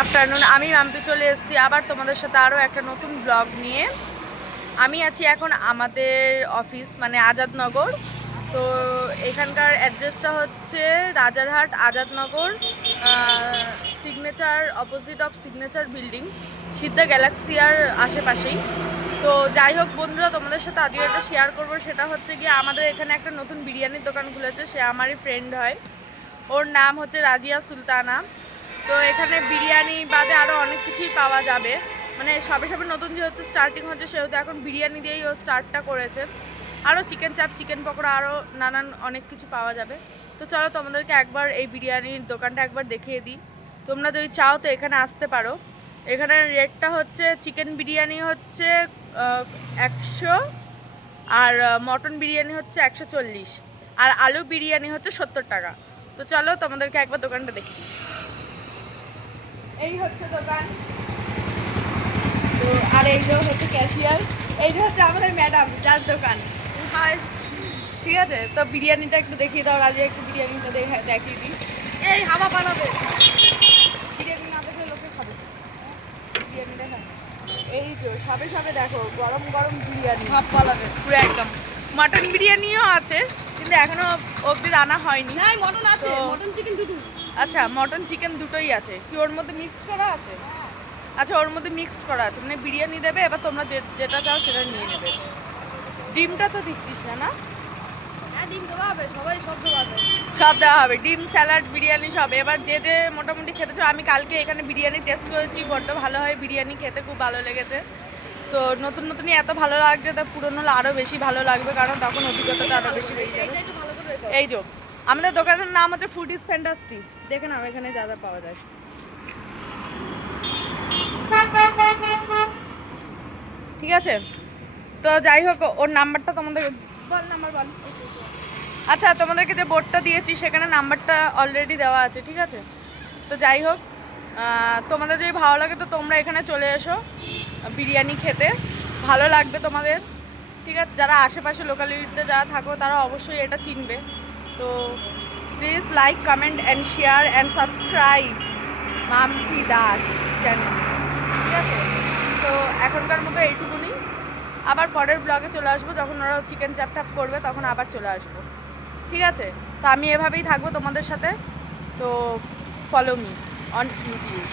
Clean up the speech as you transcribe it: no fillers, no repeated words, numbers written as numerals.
Afternoon. আমি মাম্পি চলে এসেছি আবার তোমাদের সাথে আরও একটা নতুন ব্লগ নিয়ে। আমি আছি এখন আমাদের অফিস মানে আজাদনগর। তো এখানকার অ্যাড্রেসটা হচ্ছে Rajarhat Azadnagar, signature opposite of signature building, Siddha গ্যালাক্সিয়ার আশেপাশেই। তো যাই হোক বন্ধুরা, তোমাদের সাথে আজকে একটা শেয়ার করবো, সেটা হচ্ছে গিয়ে আমাদের এখানে একটা নতুন বিরিয়ানির দোকান খুলেছে। সে আমারই ফ্রেন্ড হয়, ওর নাম হচ্ছে রাজিয়া সুলতানা। তো এখানে বিরিয়ানি বাদে আরও অনেক কিছুই পাওয়া যাবে, মানে সবে সবে নতুন যেহেতু স্টার্টিং হচ্ছে সেহেতু এখন বিরিয়ানি দিয়েই ও স্টার্টটা করেছে। আরও চিকেন চাপ, চিকেন পকোড়া, আরও নানান অনেক কিছু পাওয়া যাবে। তো চলো তোমাদেরকে একবার এই বিরিয়ানির দোকানটা একবার দেখিয়ে দিই। তোমরা যদি চাও তো এখানে আসতে পারো। এখানে রেটটা হচ্ছে চিকেন বিরিয়ানি হচ্ছে 100, আর মটন বিরিয়ানি হচ্ছে 140, আর আলু বিরিয়ানি হচ্ছে 70 টাকা। তো চলো তোমাদেরকে একবার দোকানটা দেখি। এই হচ্ছে দোকান। তো আর এই যে হচ্ছে ক্যাশিয়ার, এই যে হচ্ছে আমাদের ম্যাডাম যার দোকান। হাই, ঠিক আছে। তো বিরিয়ানিটা একটু দেখিয়ে দাও রাজি, একটু বিরিয়ানিটা দেখিয়ে দিই। এই হাওয়া বানাবে, বিরিয়ানি না দেখলে লোকে খাবে। বিরিয়ানি দেখা, এই যে সবে সবে দেখো গরম গরম বিরিয়ানি, ভাব পালাবে পুরো একদম। মাটন বিরিয়ানিও আছে কিন্তু এখনো অবধি রান্না হয়নি। না, মটন আছে, মটন চিকেন দুটো। আচ্ছা, মটন চিকেন দুটোই আছে। কি ওর মধ্যে মিক্সড করা আছে? আচ্ছা, ওর মধ্যে মিক্সড করা আছে, মানে বিরিয়ানি দেবে, এবার তোমরা যেটা চাও সেটা নিয়ে নেবে। ডিমটা তো দিচ্ছিস না? না, হ্যাঁ ডিম দেওয়া হবে, সবাই সব দেওয়া হবে। সব দেওয়া হবে, ডিম, স্যালাড, বিরিয়ানি সব। এবার যে যে মোটামুটি খেতে চাও। আমি কালকে এখানে বিরিয়ানি টেস্ট করেছি, বড্ড ভালো হয় বিরিয়ানি, খেতে খুব ভালো লেগেছে। তো নতুন নতুনই এত ভালো লাগছে, তা পুরনো হলে আরও বেশি ভালো লাগবে, কারণ তখন অভিজ্ঞতাটা আরও বেশি বেড়ে যাবে। একটু ভালো করে দেখো। এই যে আমাদের দোকানের নাম হচ্ছে ফুড ইজ ফ্যান্টাস্টিক। দেখে নাও এখানে যা যা পাওয়া যায়। ঠিক আছে, তো যাই হোক ওর নাম্বারটা তোমাদের বল, নাম্বার বল। আচ্ছা, তোমাদেরকে যে বোর্ডটা দিয়েছি সেখানে নাম্বারটা অলরেডি দেওয়া আছে, ঠিক আছে। তো যাই হোক, তোমাদের যদি ভালো লাগে তো তোমরা এখানে চলে এসো বিরিয়ানি খেতে, ভালো লাগবে তোমাদের, ঠিক আছে। যারা আশেপাশে লোকালিটিতে যারা থাকো তারা অবশ্যই এটা চিনবে। তো please like, comment and share and subscribe Mampi Das channel, ঠিক আছে। তো এখনকার মতো এইটুকুনি, আবার পরের ব্লগে চলে আসবো, যখন ওরা চিকেন চাপ টাপ করবে তখন আবার চলে আসবো, ঠিক আছে। তো আমি এভাবেই থাকবো তোমাদের সাথে। তো ফলো মি অন ইউটিউব।